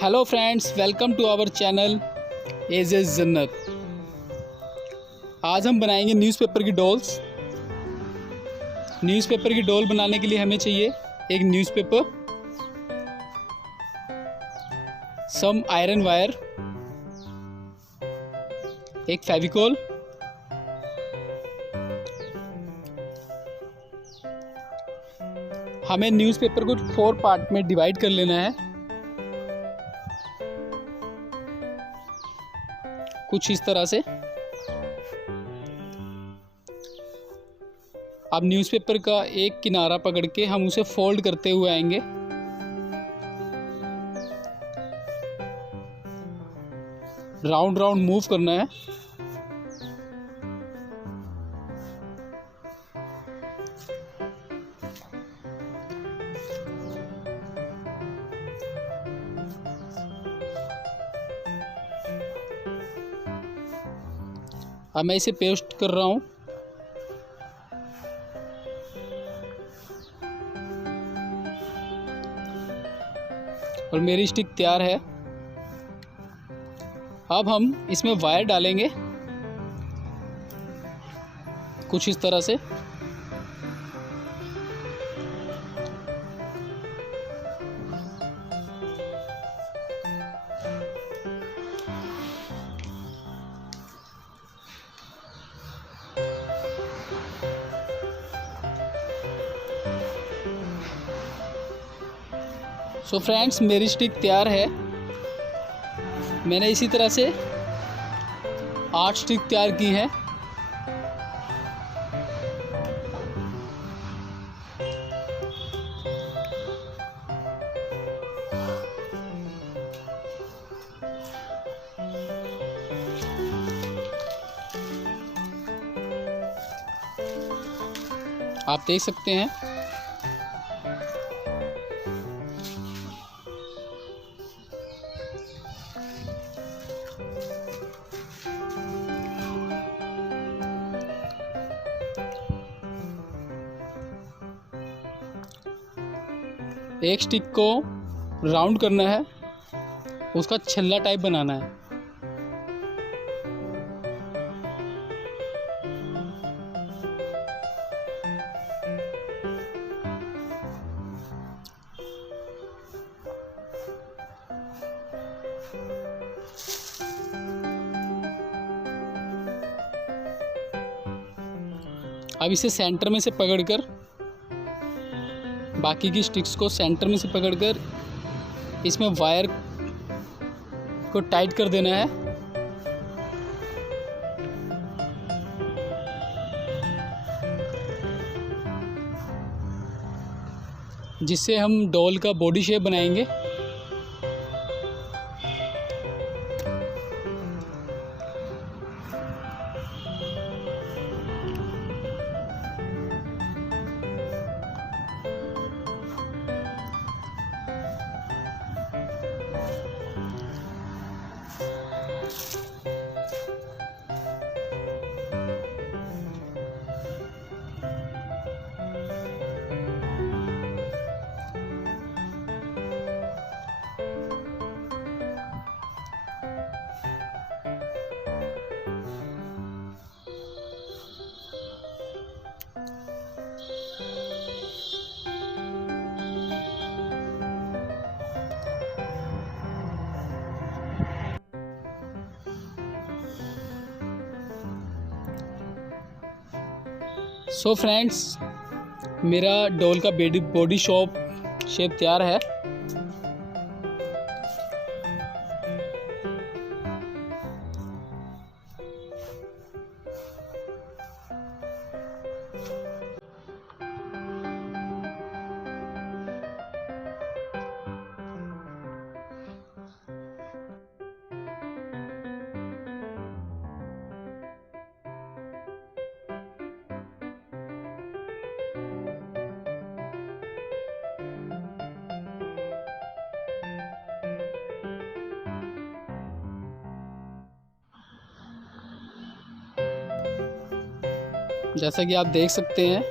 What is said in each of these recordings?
Hello friends, welcome to our channel as Jannat. आज हम बनाएंगे न्यूज़पेपर की डॉल्स। न्यूज़पेपर की डॉल बनाने के लिए हमें चाहिए एक न्यूज़पेपर, सम आयरन वायर, एक फेविकॉल, हमें न्यूज़पेपर को 4 पार्ट में डिवाइड कर लेना है, कुछ इस तरह से। अब न्यूज़पेपर का एक किनारा पकड़ के हम उसे फोल्ड करते हुए आएंगे। राउंड राउंड मूव करना है। अब मैं इसे पेस्ट कर रहा हूँ। और मेरी स्टिक तैयार है। अब हम इसमें वायर डालेंगे कुछ इस तरह से। सो फ्रेंड्स, मेरी स्टिक तैयार है। मैंने इसी तरह से 8 स्टिक तैयार की हैं। आप देख सकते हैं। एक स्टिक को राउंड करना है, उसका छल्ला टाइप बनाना है। अब इसे सेंटर में से पकड़कर, बाकी की स्टिक्स को सेंटर में से पकड़कर इसमें वायर को टाइट कर देना है। जिससे हम डॉल का बॉडी शेप बनाएंगे। सो फ्रेंड्स, मेरा डॉल का बॉडी शेप तैयार है। जैसा कि आप देख सकते हैं।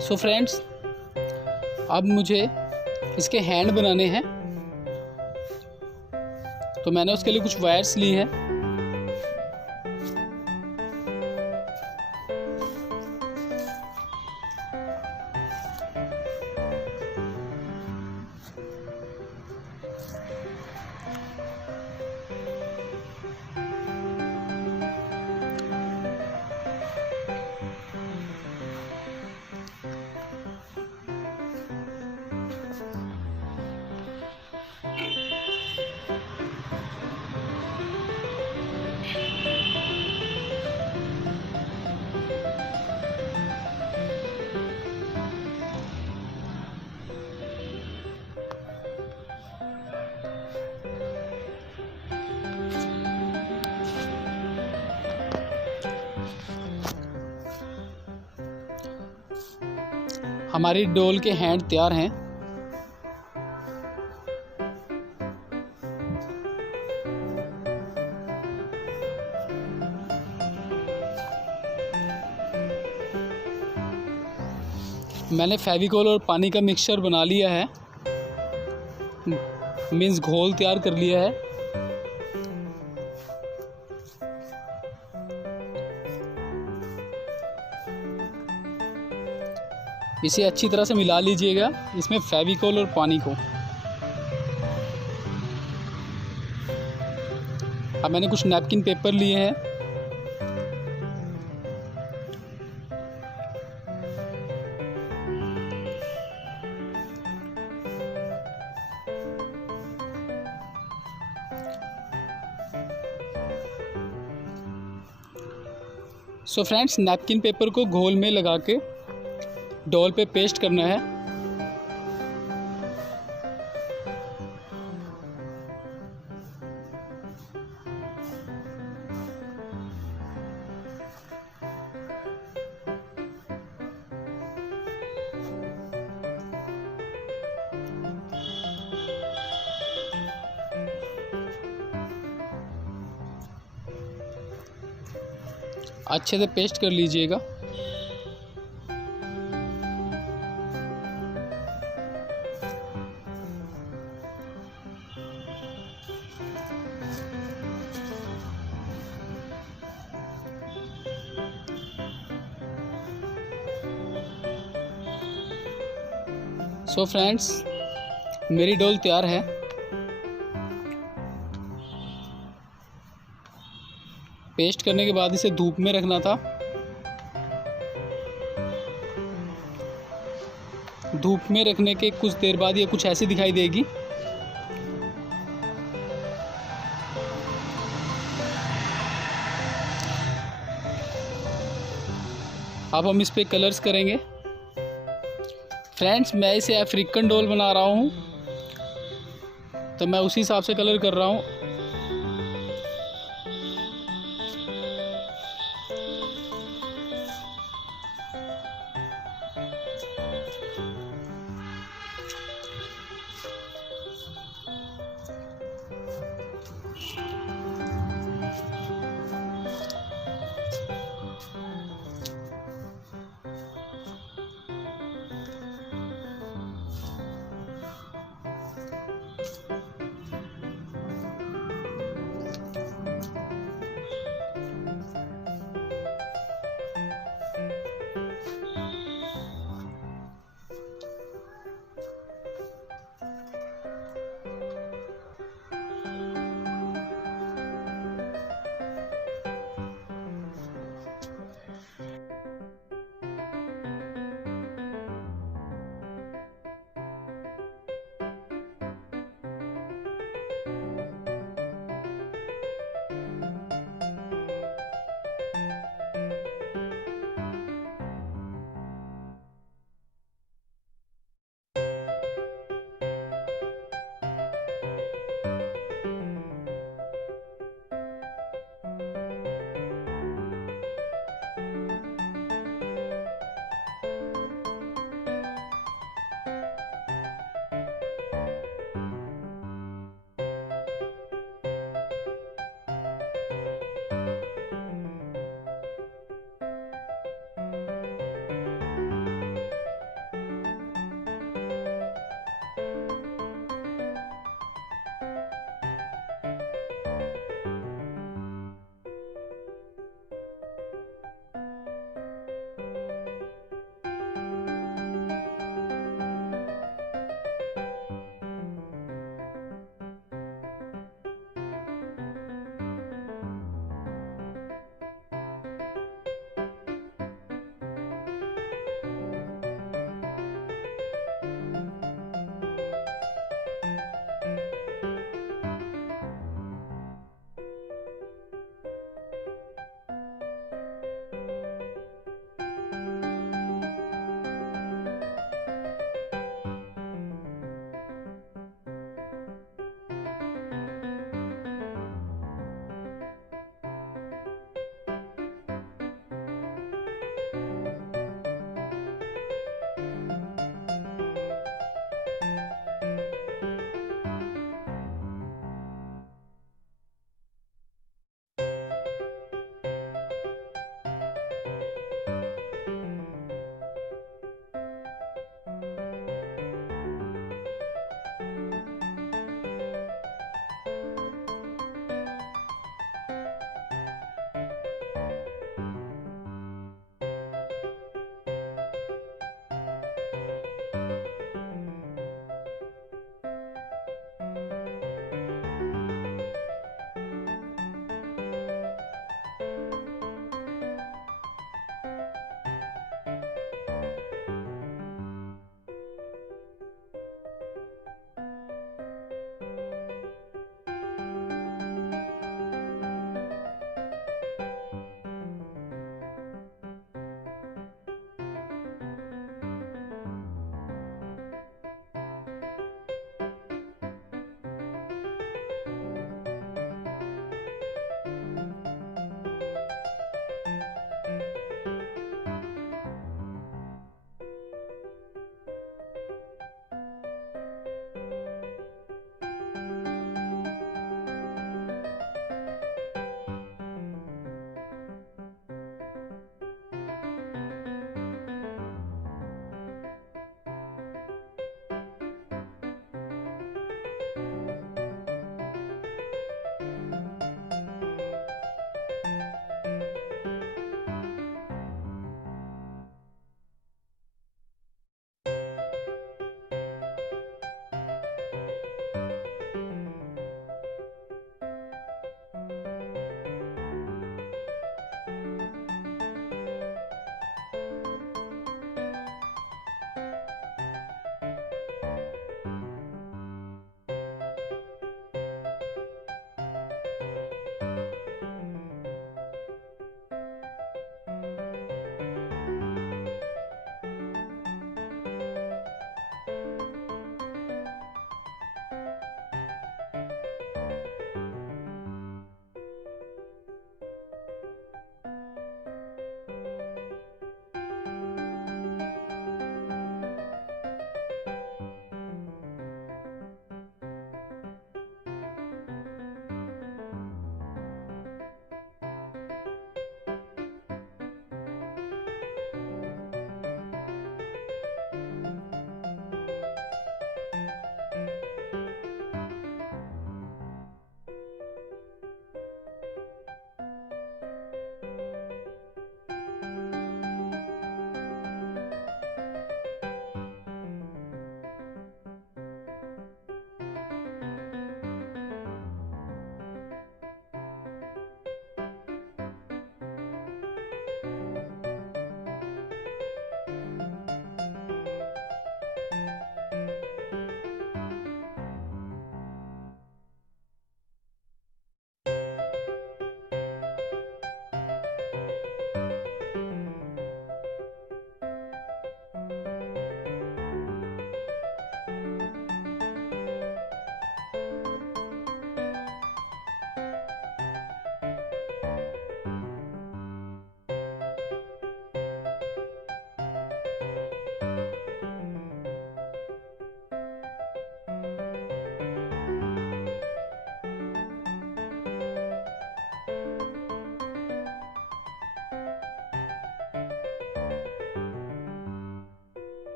सो फ्रेंड्स, अब मुझे इसके हैंड बनाने हैं, तो मैंने उसके लिए कुछ वायर्स ली हैं। हमारी डॉल के हैंड तैयार हैं। मैंने फेविकोल और पानी का मिक्सचर बना लिया है, मीन्स घोल तैयार कर लिया है। इसे अच्छी तरह से मिला लीजिएगा, इसमें फेविकोल और पानी को। अब मैंने कुछ नैपकिन पेपर लिए हैं। सो फ्रेंड्स, नैपकिन पेपर को घोल में लगा के डॉल पे पेस्ट करना है। अच्छे से पेस्ट कर लीजिएगा। सो फ्रेंड्स, मेरी डॉल तैयार है। पेस्ट करने के बाद इसे धूप में रखना था। धूप में रखने के कुछ देर बाद ये कुछ ऐसी दिखाई देगी। अब हम इस पे कलर्स करेंगे। फ्रेंड्स, मैं इसे अफ्रीकन डॉल बना रहा हूँ, तो मैं उसी हिसाब से कलर कर रहा हूँ।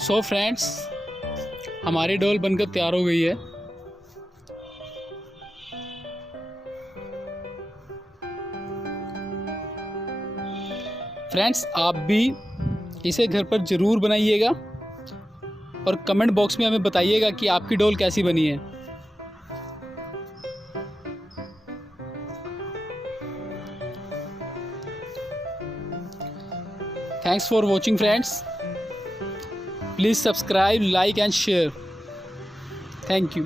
सो फ्रेंड्स, हमारी डॉल बनकर तैयार हो गई है। फ्रेंड्स, आप भी इसे घर पर ज़रूर बनाइएगा और कमेंट बॉक्स में हमें बताइएगा कि आपकी डॉल कैसी बनी है। Thanks for watching friends. Please subscribe, like and share. Thank you.